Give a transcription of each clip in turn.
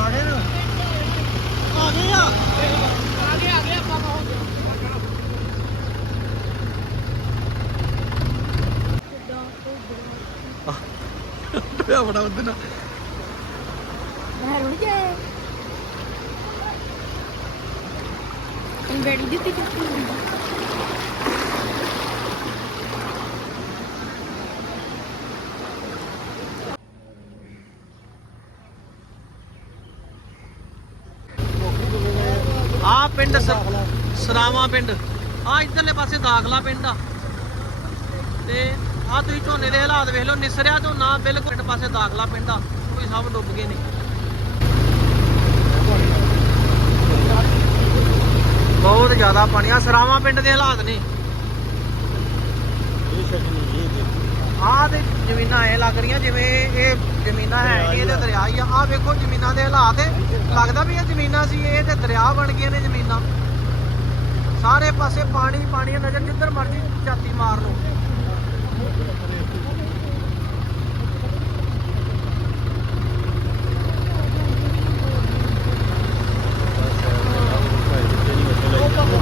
ਆ ਗਏ ਆ ਆ ਗਏ ਨਾ। ਆ ਗਏ ਆ। ਆ ਗਏ ਆ ਗਏ ਆਪਾਂ ਪਹੁੰਚ ਗਏ ਪਿਆ ਬੜਾ ਬੰਦੇ ਨਾ ਮੈਂ ਰੁੜ ਗਿਆ। ਗੱਡੀ ਦਿੱਤੀ ਕਿੱਥੇ ਆ ਪਿੰਡ, ਸ- ਸਰਾਵਾਂ ਪਿੰਡ। ਆ ਇਧਰਲੇ ਪਾਸੇ ਦਾਖਲਾ ਪਿੰਡ ਆ। ਤੇ ਆ ਤੁਸੀਂ ਝੋਨੇ ਦੇ ਹਾਲਾਤ ਵੇਖ ਲਓ, ਨਿਸਰਿਆ ਝੋਨਾ ਬਿਲਕੁਲ ਪਿੰਡ ਪਾਸੇ ਦਾਖਲਾ ਪਿੰਡ ਆ। ਕੋਈ ਸਭ ਡੁੱਬ ਗਏ ਨੇ। ਬਹੁਤ ਜ਼ਿਆਦਾ ਪਾਣੀ ਆ, ਸਰਾਵਾਂ ਪਿੰਡ ਦੇ ਹਾਲਾਤ ਨੇ। ਆਹ ਤੇ ਜ਼ਮੀਨਾਂ ਐ ਲੱਗ ਰਹੀਆਂ, ਜਿਵੇਂ ਇਹ ਜ਼ਮੀਨਾਂ ਹੈ ਨਹੀਂ ਇਹ ਦਰਿਆ ਹੀ ਆ। ਆਹ ਵੇਖੋ ਜ਼ਮੀਨਾਂ ਦੇ ਹਾਲਾਤ। ਲੱਗਦਾ ਵੀ ਇਹ ਜ਼ਮੀਨਾਂ ਸੀ, ਇਹ ਤੇ ਦਰਿਆ ਬਣ ਗਈਆਂ ਨੇ ਜ਼ਮੀਨਾਂ। ਸਾਰੇ ਪਾਸੇ ਪਾਣੀ ਪਾਣੀ, ਨਜ਼ਰ ਜਿੱਧਰ ਮਰਜ਼ੀ ਝਾਤੀ ਮਾਰ ਲਓ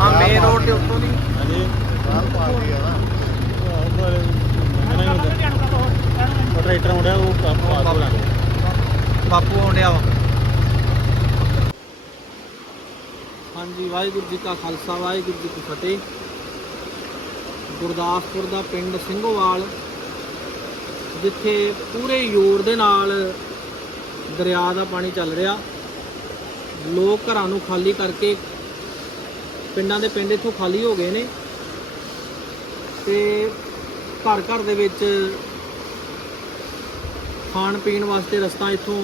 ਆ ਮੇਨ ਰੋਡ ਦੇ ਉੱਤੋਂ ਦੀ ਟਰੈਕਟਰ ਆਉਂਦਾ ਉਹ ਪਾਸ ਹੋ ਲਾਂਗੇ ਬਾਪੂ ਆਉਂਦਿਆ ਵਾ ਹਾਂਜੀ, ਵਾਹਿਗੁਰੂ ਜੀ ਕਾ ਖਾਲਸਾ, ਵਾਹਿਗੁਰੂ ਜੀ ਕੀ ਫਤਿਹ। ਗੁਰਦਾਸਪੁਰ ਦਾ ਪਿੰਡ ਸਿੰਘੋਵਾਲ, ਜਿੱਥੇ ਪੂਰੇ ਜ਼ੋਰ ਦੇ ਨਾਲ ਦਰਿਆ ਦਾ ਪਾਣੀ ਚੱਲ ਰਿਹਾ। ਲੋਕ ਘਰਾਂ ਨੂੰ ਖਾਲੀ ਕਰਕੇ ਪਿੰਡਾਂ ਦੇ ਪਿੰਡ ਇੱਥੋਂ ਖਾਲੀ ਹੋ ਗਏ ਨੇ। ਤੇ ਘਰ ਘਰ ਦੇ ਵਿੱਚ ਖਾਣ ਪੀਣ ਵਾਸਤੇ ਰਸਤਾ ਇੱਥੋਂ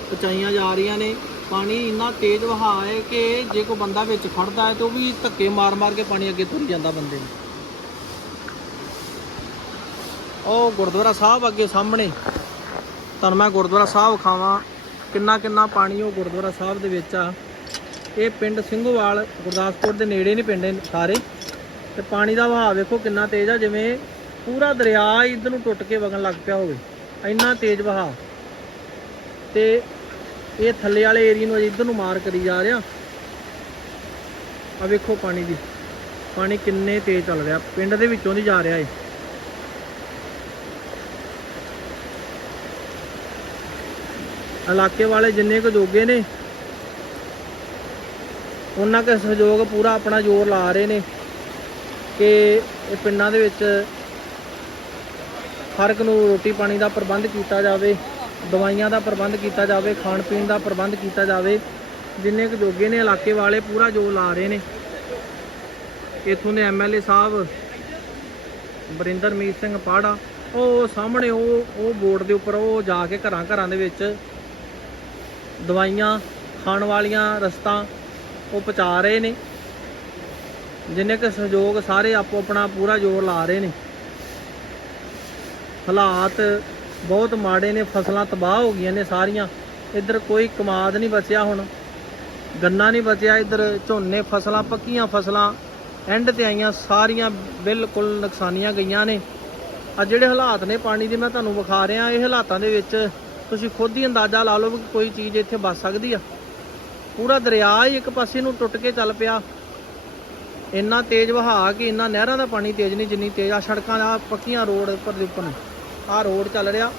ਪਹੁੰਚਾਈਆਂ ਜਾ ਰਹੀਆਂ ਨੇ। ਪਾਣੀ ਇੰਨਾ ਤੇਜ਼ ਵਹਾਅ ਹੈ ਕਿ ਜੇ ਕੋਈ ਬੰਦਾ ਵਿੱਚ ਖੜਦਾ ਹੈ ਤਾਂ ਉਹ ਵੀ ਧੱਕੇ ਮਾਰ-ਮਾਰ ਕੇ ਪਾਣੀ ਅੱਗੇ ਤੁਰ ਜਾਂਦਾ ਬੰਦੇ ਨੂੰ। ਉਹ ਗੁਰਦੁਆਰਾ ਸਾਹਿਬ ਅੱਗੇ ਸਾਹਮਣੇ। ਤੁਹਾਨੂੰ ਮੈਂ ਗੁਰਦੁਆਰਾ ਸਾਹਿਬ ਵਿਖਾਵਾਂ। ਕਿੰਨਾ ਕਿੰਨਾ ਪਾਣੀ ਉਹ ਗੁਰਦੁਆਰਾ ਸਾਹਿਬ ਦੇ ਵਿੱਚ ਆ। ਇਹ ਪਿੰਡ ਸਿੰਘੋਵਾਲ, ਗੁਰਦਾਸਪੁਰ ਦੇ ਨੇੜੇ ਨੇ ਪਿੰਡ ਸਾਰੇ। ਤੇ ਪਾਣੀ ਦਾ ਵਹਾਅ ਵੇਖੋ ਕਿੰਨਾ ਤੇਜ਼ ਆ, ਜਿਵੇਂ ਪੂਰਾ ਦਰਿਆ ਹੀ ਇੱਧਰ ਨੂੰ ਟੁੱਟ ਕੇ ਵਗਣ ਲੱਗ ਪਿਆ ਹੋਵੇ। ਇੰਨਾ ਤੇਜ਼ ਵਹਾਅ। ਤੇ ਇਹ ਥੱਲੇ ਵਾਲੇ ਏਰੀਆ ਨੂੰ ਇੱਧਰ ਨੂੰ ਮਾਰ ਕਰੀ ਜਾ ਰਿਹਾ। ਆ ਵੇਖੋ ਪਾਣੀ ਦੀ। ਪਾਣੀ ਕਿੰਨੇ ਤੇਜ਼ ਚੱਲ ਰਿਹਾ। ਪਿੰਡ ਦੇ ਵਿੱਚੋਂ ਦੀ ਜਾ ਰਿਹਾ ਏ ਇਲਾਕੇ ਵਾਲੇ ਜਿੰਨੇ ਕੁ ਜੋਗੇ ਨੇ, ਉਹਨਾਂ ਕੇ ਸਹਿਯੋਗ ਪੂਰਾ ਆਪਣਾ ਜ਼ੋਰ ਲਾ ਰਹੇ ਨੇ ਕਿ ਇਹ ਪਿੰਡਾਂ ਦੇ ਵਿੱਚ ਹਰ ਇੱਕ ਨੂੰ ਰੋਟੀ ਪਾਣੀ ਦਾ ਪ੍ਰਬੰਧ ਕੀਤਾ ਜਾਵੇ। ਦਵਾਈਆਂ ਦਾ ਪ੍ਰਬੰਧ ਕੀਤਾ ਜਾਵੇ, ਖਾਣ ਪੀਣ ਦਾ ਪ੍ਰਬੰਧ ਕੀਤਾ ਜਾਵੇ, ਜਿੰਨੇ ਕੁ ਜੋਗੇ ਨੇ ਇਲਾਕੇ ਵਾਲੇ, ਪੂਰਾ ਜ਼ੋਰ ਲਾ ਰਹੇ ਨੇ। ਇਥੋਂ ਦੇ ਐਮਐਲਏ ਸਾਹਿਬ, ਬਰਿੰਦਰਮੀਤ ਸਿੰਘ ਪਾੜਾ, ਉਹ ਸਾਹਮਣੇ ਉਹ ਉਹ ਬੋਰਡ ਦੇ ਉੱਪਰ ਉਹ ਜਾ ਕੇ ਘਰਾਂ ਘਰਾਂ ਦੇ ਵਿੱਚ ਦਵਾਈਆਂ ਖਾਣ ਵਾਲੀਆਂ ਰਸਤਾ ਉਹ ਪਹੁੰਚਾ ਰਹੇ ਨੇ। ਜਿੰਨੇ ਕੁ ਸਹਿਯੋਗ ਸਾਰੇ ਆਪੋ ਆਪਣਾ ਪੂਰਾ ਜ਼ੋਰ ਲਾ ਰਹੇ ਨੇ। ਹਾਲਾਤ ਬਹੁਤ ਮਾੜੇ ਨੇ, ਫਸਲਾਂ ਤਬਾਹ ਹੋ ਗਈਆਂ ਨੇ ਸਾਰੀਆਂ। ਇੱਧਰ ਕੋਈ ਕਮਾਦ ਨਹੀਂ ਬਚਿਆ ਹੁਣ। ਗੰਨਾ ਨਹੀਂ ਬਚਿਆ, ਇੱਧਰ ਝੋਨੇ ਫਸਲਾਂ, ਪੱਕੀਆਂ ਫਸਲਾਂ ਐਂਡ ਤੇ ਆਈਆਂ, ਸਾਰੀਆਂ ਬਿਲਕੁਲ ਨੁਕਸਾਨੀਆਂ ਗਈਆਂ ਨੇ। ਆ ਜਿਹੜੇ ਹਾਲਾਤ ਨੇ ਪਾਣੀ ਦੇ, ਮੈਂ ਤੁਹਾਨੂੰ ਵਿਖਾ ਰਿਹਾ, ਇਹ ਹਾਲਾਤਾਂ ਦੇ ਵਿੱਚ ਤੁਸੀਂ ਖੁਦ ਹੀ ਅੰਦਾਜ਼ਾ ਲਾ ਲਓ ਕਿ ਕੋਈ ਚੀਜ਼ ਇੱਥੇ ਬਚ ਸਕਦੀ ਆ। ਪੂਰਾ ਦਰਿਆ ਹੀ ਇੱਕ ਪਾਸੇ ਨੂੰ ਟੁੱਟ ਕੇ ਚੱਲ ਪਿਆ। ਇੰਨਾ ਤੇਜ਼ ਵਹਾਅ ਕਿ ਇੰਨਾ ਨਹਿਰਾਂ ਦਾ ਪਾਣੀ ਤੇਜ਼ ਨਹੀਂ, ਜਿੰਨੀ ਤੇਜ਼ ਆ, ਸੜਕਾਂ ਦਾ, ਪੱਕੀਆਂ ਰੋਡ ਉੱਪਰ ਦੇ ਉੱਪਰ ਨੇ। ਆ ਰੋਡ ਚੱਲ ਰਿਹਾ।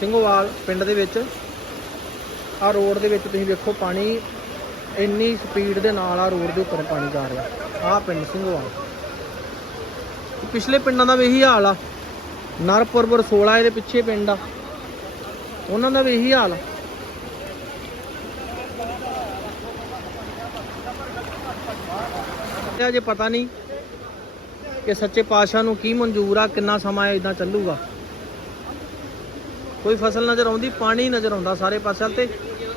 ਸਿੰਘੋਵਾਲ ਪਿੰਡ ਦੇ ਵਿੱਚ। ਆ ਰੋਡ ਦੇ ਵਿੱਚ ਤੁਸੀਂ ਵੇਖੋ ਪਾਣੀ, ਇੰਨੀ ਸਪੀਡ ਦੇ ਨਾਲ ਆ ਰੋਡ ਦੇ ਉੱਪਰ ਪਾਣੀ ਜਾ ਰਿਹਾ। ਆ ਪਿੰਡ ਸਿੰਘੋਵਾਲ ਪਿਛਲੇ ਪਿੰਡਾਂ ਦਾ ਵੀ ਇਹੀ ਹਾਲ ਆ। ਨਰਪੁਰਪੁਰ 16 ਇਹਦੇ ਪਿੱਛੇ ਪਿੰਡ ਆ। ਉਹਨਾਂ ਦਾ ਵੀ ਇਹੀ ਹਾਲ ਆ। ਜੇ ਪਤਾ ਨਹੀਂ ਕਿ ਸੱਚੇ ਪਾਤਸ਼ਾਹ ਨੂੰ ਕੀ ਮਨਜ਼ੂਰ ਆ, ਕਿੰਨਾ ਸਮਾਂ ਇਦਾਂ ਚੱਲੂਗਾ? ਕੋਈ ਫਸਲ ਨਜ਼ਰ ਆਉਂਦੀ, ਪਾਣੀ ਨਜ਼ਰ ਆਉਂਦਾ ਸਾਰੇ ਪਾਸੇ ਤੇ।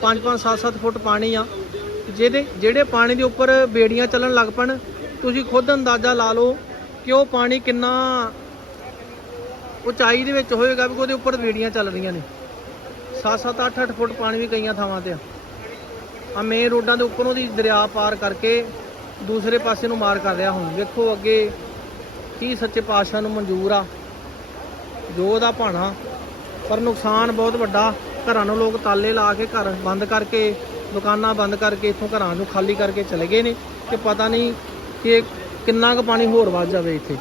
5-5 7-7 ਫੁੱਟ ਪਾਣੀ ਆ। ਜਿਹਦੇ, ਜਿਹੜੇ ਪਾਣੀ ਦੇ ਉੱਪਰ ਬੇੜੀਆਂ ਚੱਲਣ ਲੱਗ ਪਣ, ਤੁਸੀਂ ਖੁਦ ਅੰਦਾਜ਼ਾ ਲਾ ਲਓ ਕਿ ਉਹ ਪਾਣੀ ਕਿੰਨਾ ਉਚਾਈ ਦੇ ਵਿੱਚ ਹੋਏਗਾ ਵੀ ਉਹਦੇ ਉੱਪਰ ਬੇੜੀਆਂ ਚੱਲ ਰਹੀਆਂ ਨੇ। 7-7 8-8 ਫੁੱਟ ਪਾਣੀ ਵੀ ਕਈਆਂ ਥਾਵਾਂ ਤੇ ਆ। ਆ ਮੇਨ ਰੋਡਾਂ ਦੇ ਉੱਪਰੋਂ ਦੀ ਦਰਿਆ ਪਾਰ ਕਰਕੇ ਦੂਸਰੇ ਪਾਸੇ ਨੂੰ ਮਾਰ ਕਰ ਰਿਹਾ ਹੁਣ। ਵੇਖੋ ਅੱਗੇ ਕੀ ਸੱਚੇ ਪਾਤਸ਼ਾਹ ਨੂੰ ਮਨਜ਼ੂਰ ਆ? ਜੋ ਉਹਦਾ ਭਾਣਾ, ਪਰ ਨੁਕਸਾਨ ਬਹੁਤ ਵੱਡਾ। ਘਰਾਂ ਨੂੰ ਲੋਕ ਤਾਲੇ ਲਾ ਕੇ ਘਰ ਬੰਦ ਕਰਕੇ, ਦੁਕਾਨਾਂ ਬੰਦ ਕਰਕੇ, ਇੱਥੋਂ ਘਰਾਂ ਨੂੰ ਖਾਲੀ ਕਰਕੇ ਚਲੇ ਗਏ ਨੇ ਕਿ ਪਤਾ ਨਹੀਂ ਕਿ ਕਿੰਨਾ ਕੁ ਪਾਣੀ ਹੋਰ ਵੱਧ ਜਾਵੇ ਇੱਥੇ।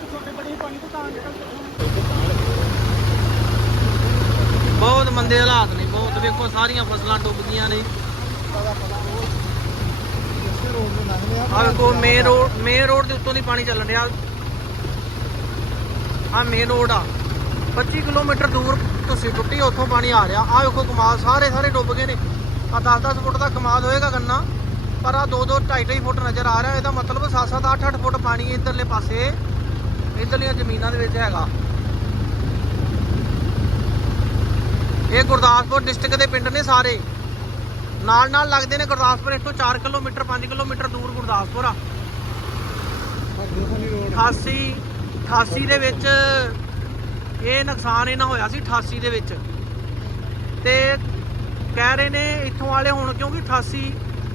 ਬਹੁਤ ਮੰਦੇ ਹਾਲਾਤ ਨੇ, ਬਹੁਤ। ਵੇਖੋ, ਸਾਰੀਆਂ ਫਸਲਾਂ ਡੁੱਬ ਗਈਆਂ ਨੇ। ਆ ਵੇਖੋ ਮੇਨ ਰੋਡ ਮੇਨ ਰੋਡ ਦੇ ਉੱਤੋਂ ਦੀ ਪਾਣੀ ਚੱਲਣ ਰਿਹਾ ਆ ਮੇਨ ਰੋਡ ਆ। 25 ਕਿਲੋਮੀਟਰ ਦੂਰ ਤੁਸੀਂ ਟੁੱਟੀ ਉੱਥੋਂ ਪਾਣੀ ਆ ਰਿਹਾ। ਆ ਵੇਖੋ ਕਮਾਲ ਸਾਰੇ ਸਾਰੇ ਡੁੱਬ ਗਏ ਨੇ। ਆ 10-10 ਫੁੱਟ ਦਾ ਕਮਾਲ ਹੋਏਗਾ ਗੰਨਾ ਪਰ ਆ 2-2 2.5 ਫੁੱਟ ਨਜ਼ਰ ਆ ਰਿਹਾ। ਇਹਦਾ ਮਤਲਬ 7-7 8-8 ਫੁੱਟ ਪਾਣੀ ਇਧਰਲੇ ਪਾਸੇ ਇਧਰਲੀਆਂ ਜ਼ਮੀਨਾਂ ਦੇ ਵਿੱਚ ਹੈਗਾ। ਇਹ ਗੁਰਦਾਸਪੁਰ ਡਿਸਟ੍ਰਿਕਟ ਦੇ ਪਿੰਡ ਨੇ ਸਾਰੇ। ਨਾਲ ਨਾਲ ਲੱਗਦੇ ਨੇ ਗੁਰਦਾਸਪੁਰ ਇੱਥੋਂ 4 ਕਿਲੋਮੀਟਰ 5 ਕਿਲੋਮੀਟਰ ਦੂਰ ਗੁਰਦਾਸਪੁਰ ਆ। 88 88 ਦੇ ਵਿੱਚ ਇਹ ਨੁਕਸਾਨ ਇਹਨਾਂ ਹੋਇਆ ਸੀ 88 ਦੇ ਵਿੱਚ। ਤੇ ਕਹਿ ਰਹੇ ਨੇ ਇੱਥੋਂ ਵਾਲੇ ਹੁਣ ਕਿਉਂਕਿ 88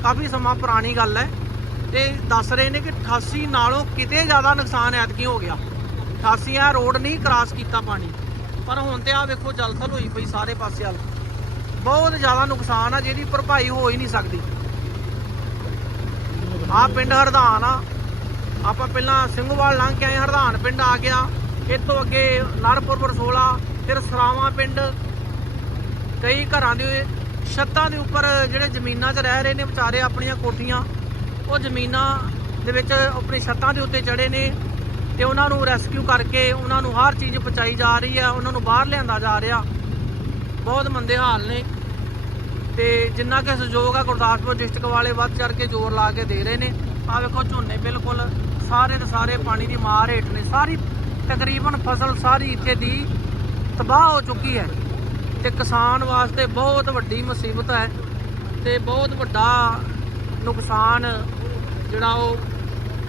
ਕਾਫੀ ਸਮਾਂ ਪੁਰਾਣੀ ਗੱਲ ਹੈ ਤੇ ਦੱਸ ਰਹੇ ਨੇ ਕਿ 88 ਨਾਲੋਂ ਕਿਤੇ ਜ਼ਿਆਦਾ ਨੁਕਸਾਨ ਐਤਕੀ ਹੋ ਗਿਆ। 88 ਆ ਰੋਡ ਨਹੀਂ ਕ੍ਰਾਸ ਕੀਤਾ ਪਾਣੀ, ਪਰ ਹੁਣ ਤੇ ਆ ਵੇਖੋ ਜਲਥਲ ਹੋਈ ਪਈ ਸਾਰੇ ਪਾਸੇ ਵੱਲ। ਬਹੁਤ ਜ਼ਿਆਦਾ ਨੁਕਸਾਨ ਆ, ਜਿਹਦੀ ਭਰਪਾਈ ਹੋ ਹੀ ਨਹੀਂ ਸਕਦੀ। ਆ ਪਿੰਡ ਹਰਦਾਨ ਆ ਆਪਾਂ ਪਹਿਲਾਂ ਸਿੰਘਵਾਲ ਲੰਘ ਕੇ ਆਏ ਹਰਦਾਨ ਪਿੰਡ ਆ ਗਿਆ। ਇਸ ਅੱਗੇ ਲੜਪੁਰ ਬਰਸੋਲਾ ਫਿਰ ਸਰਾਵਾਂ ਪਿੰਡ। ਕਈ ਘਰਾਂ ਦੇ ਛੱਤਾਂ ਦੇ ਉੱਪਰ ਜਿਹੜੇ ਜ਼ਮੀਨਾਂ 'ਚ ਰਹਿ ਰਹੇ ਨੇ ਵਿਚਾਰੇ ਆਪਣੀਆਂ ਕੋਠੀਆਂ, ਉਹ ਜ਼ਮੀਨਾਂ ਦੇ ਵਿੱਚ ਆਪਣੀ ਛੱਤਾਂ ਦੇ ਉੱਤੇ ਚੜੇ ਨੇ ਤੇ ਉਹਨਾਂ ਨੂੰ ਰੈਸਕਿਊ ਕਰਕੇ ਉਹਨਾਂ ਨੂੰ ਹਰ ਚੀਜ਼ ਪਹੁੰਚਾਈ ਜਾ ਰਹੀ ਹੈ ਉਹਨਾਂ ਨੂੰ ਬਾਹਰ ਲਿਆਂਦਾ ਜਾ ਰਿਹਾ। ਬਹੁਤ ਮੰਦੇ ਹਾਲ ਨੇ ਤੇ ਜਿੰਨਾ ਕਿ ਸਹਿਯੋਗ ਆ ਗੁਰਦਾਸਪੁਰ ਡਿਸਟ੍ਰਿਕਟ ਵਾਲੇ ਵੱਧ ਚੜ ਕੇ ਜ਼ੋਰ ਲਾ ਕੇ ਦੇ ਰਹੇ ਨੇ। ਆ ਵੇਖੋ ਝੋਨੇ ਬਿਲਕੁਲ ਸਾਰੇ ਦੇ ਸਾਰੇ ਪਾਣੀ ਦੀ ਮਾਰ ਹੇਠ ਨੇ। ਸਾਰੀ ਤਕਰੀਬਨ ਫਸਲ ਸਾਰੀ ਇੱਥੇ ਦੀ ਤਬਾਹ ਹੋ ਚੁੱਕੀ ਹੈ ਤੇ ਕਿਸਾਨ ਵਾਸਤੇ ਬਹੁਤ ਵੱਡੀ ਮੁਸੀਬਤ ਹੈ ਤੇ ਬਹੁਤ ਵੱਡਾ ਨੁਕਸਾਨ ਜਿਹੜਾ ਉਹ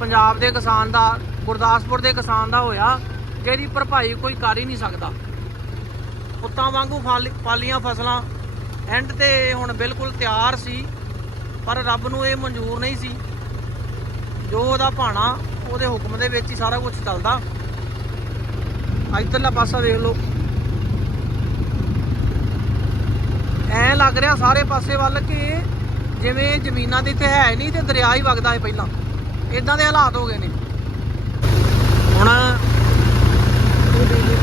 ਪੰਜਾਬ ਦੇ ਕਿਸਾਨ ਦਾ, ਗੁਰਦਾਸਪੁਰ ਦੇ ਕਿਸਾਨ ਦਾ ਹੋਇਆ, ਜਿਹਦੀ ਭਰਪਾਈ ਕੋਈ ਕਰ ਹੀ ਨਹੀਂ ਸਕਦਾ। ਪੁੱਤਾਂ ਵਾਂਗੂ ਫਲ- ਪਾਲੀਆਂ ਫਸਲਾਂ ਐਂਡ ਤੇ ਹੁਣ ਬਿਲਕੁਲ ਤਿਆਰ ਸੀ, ਪਰ ਰੱਬ ਨੂੰ ਇਹ ਮਨਜ਼ੂਰ ਨਹੀਂ ਸੀ ਜੋ ਉਹਦਾ ਭਾਣਾ ਉਹਦੇ ਹੁਕਮ ਦੇ ਵਿੱਚ ਹੀ ਸਾਰਾ ਕੁਝ ਚੱਲਦਾ। ਇੱਧਰਲਾ ਪਾਸਾ ਵੇਖ ਲਓ। ਐ ਲੱਗ ਰਿਹਾ ਸਾਰੇ ਪਾਸੇ ਵੱਲ ਕਿ ਜਿਵੇਂ ਜ਼ਮੀਨਾਂ ਦੇ ਇੱਥੇ ਹੈ ਨਹੀਂ ਤੇ ਦਰਿਆ ਹੀ ਵਗਦਾ ਹੈ ਪਹਿਲਾਂ। ਇਦਾਂ ਦੇ ਹਾਲਾਤ ਹੋ ਗਏ ਨੇ। ਹੁਣ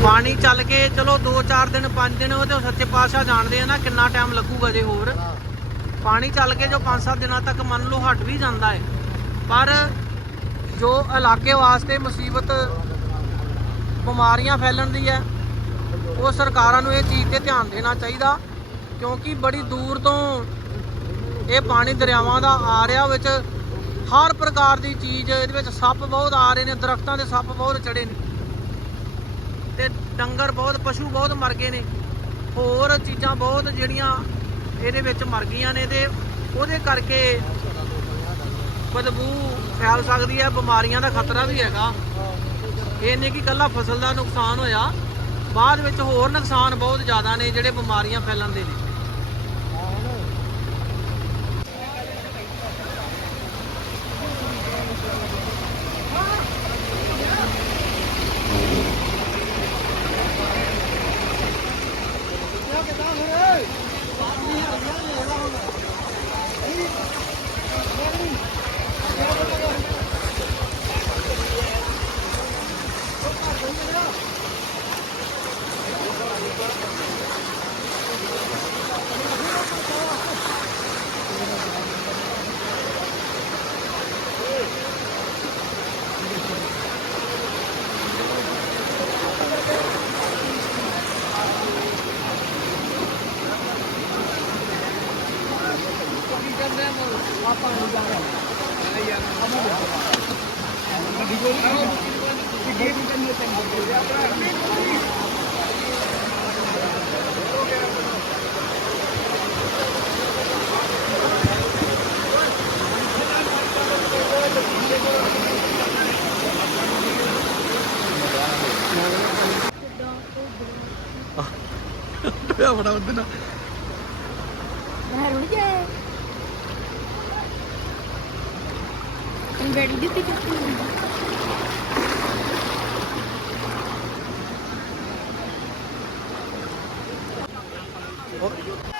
ਪਾਣੀ ਚੱਲ ਕੇ ਚਲੋ 2-4 ਦਿਨ 5 ਦਿਨ ਉਹ ਤੇ ਸੱਚੇ ਪਾਤਸ਼ਾਹ ਜਾਣਦੇ ਆ ਨਾ ਕਿੰਨਾ ਟਾਈਮ ਲੱਗੂਗਾ ਜੇ ਹੋਰ। ਪਾਣੀ ਚੱਲ ਕੇ ਜੋ 5-7 ਦਿਨਾਂ ਤੱਕ ਮੰਨ ਲਓ ਹਟ ਵੀ ਜਾਂਦਾ ਹੈ। ਪਰ ਜੋ ਇਲਾਕੇ ਵਾਸਤੇ ਮੁਸੀਬਤ ਬਿਮਾਰੀਆਂ ਫੈਲਣ ਦੀ ਹੈ, ਉਹ ਸਰਕਾਰਾਂ ਨੂੰ ਇਹ ਚੀਜ਼ ਤੇ ਧਿਆਨ ਦੇਣਾ ਚਾਹੀਦਾ, ਕਿਉਂਕਿ ਬੜੀ ਦੂਰ ਤੋਂ ਇਹ ਪਾਣੀ ਦਰਿਆਵਾਂ ਦਾ ਆ ਰਿਹਾ, ਵਿੱਚ ਹਰ ਪ੍ਰਕਾਰ ਦੀ ਚੀਜ਼ ਇਹਦੇ ਵਿੱਚ ਸੱਪ ਬਹੁਤ ਆ ਰਹੇ ਨੇ, ਦਰਖਤਾਂ ਦੇ ਸੱਪ ਬਹੁਤ ਚੜੇ ਨੇ, ਤੇ ਡੰਗਰ ਬਹੁਤ, ਪਸ਼ੂ ਬਹੁਤ ਮਰ ਗਏ ਨੇ, ਹੋਰ ਚੀਜ਼ਾਂ ਬਹੁਤ ਜਿਹੜੀਆਂ ਇਹਦੇ ਵਿੱਚ ਮਰ ਗਈਆਂ ਨੇ, ਤੇ ਉਹਦੇ ਕਰਕੇ ਬਦਬੂ ਫੈਲ ਸਕਦੀ ਹੈ, ਬਿਮਾਰੀਆਂ ਦਾ ਖਤਰਾ ਵੀ ਹੈਗਾ। ਇਹ ਨਹੀਂ ਕਿ ਕੱਲਾ ਫਸਲ ਦਾ ਨੁਕਸਾਨ ਹੋਇਆ, ਬਾਅਦ ਵਿੱਚ ਹੋਰ ਨੁਕਸਾਨ ਬਹੁਤ ਜ਼ਿਆਦਾ ਨੇ ਜਿਹੜੇ ਬਿਮਾਰੀਆਂ ਫੈਲਣ ਦੇ ਨੇ। ਬੜਾ ਬੰਦਨਾ ਮੈਂ ਰੁੜ ਜਾਏ ਗੱਡੀ ਦੀ ਪਿੱਛੇ ਇਹਨੂੰ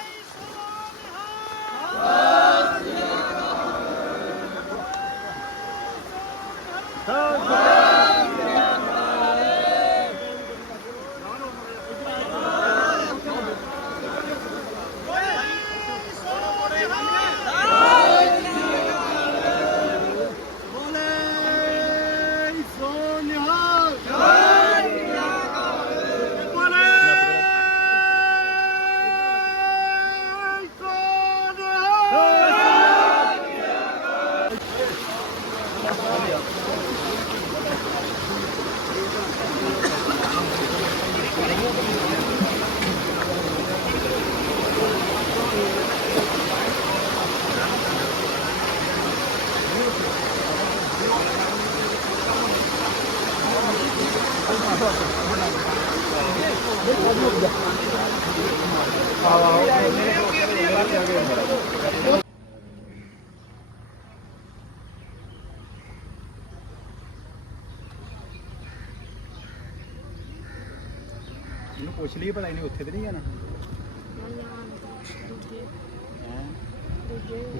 ਪੁੱਛ ਲਈ ਭਲਾ ਇਹਨੇ ਉੱਥੇ ਤੇ ਨਹੀਂ ਜਾਣਾ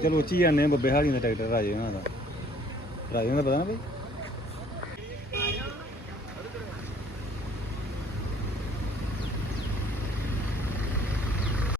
ਚਲੋ ਉੱਚੀ ਜਾਂਦੇ ਆ ਬੱਬੇ ਹਾਰੀ ਦਾ ਟਰੈਕਟਰ ਰਾਜੇ ਉਹਨਾਂ ਦਾ ਰਾਜੇ ਉਹਨਾਂ ਦਾ ਪਤਾ ਨਾ ਬਈ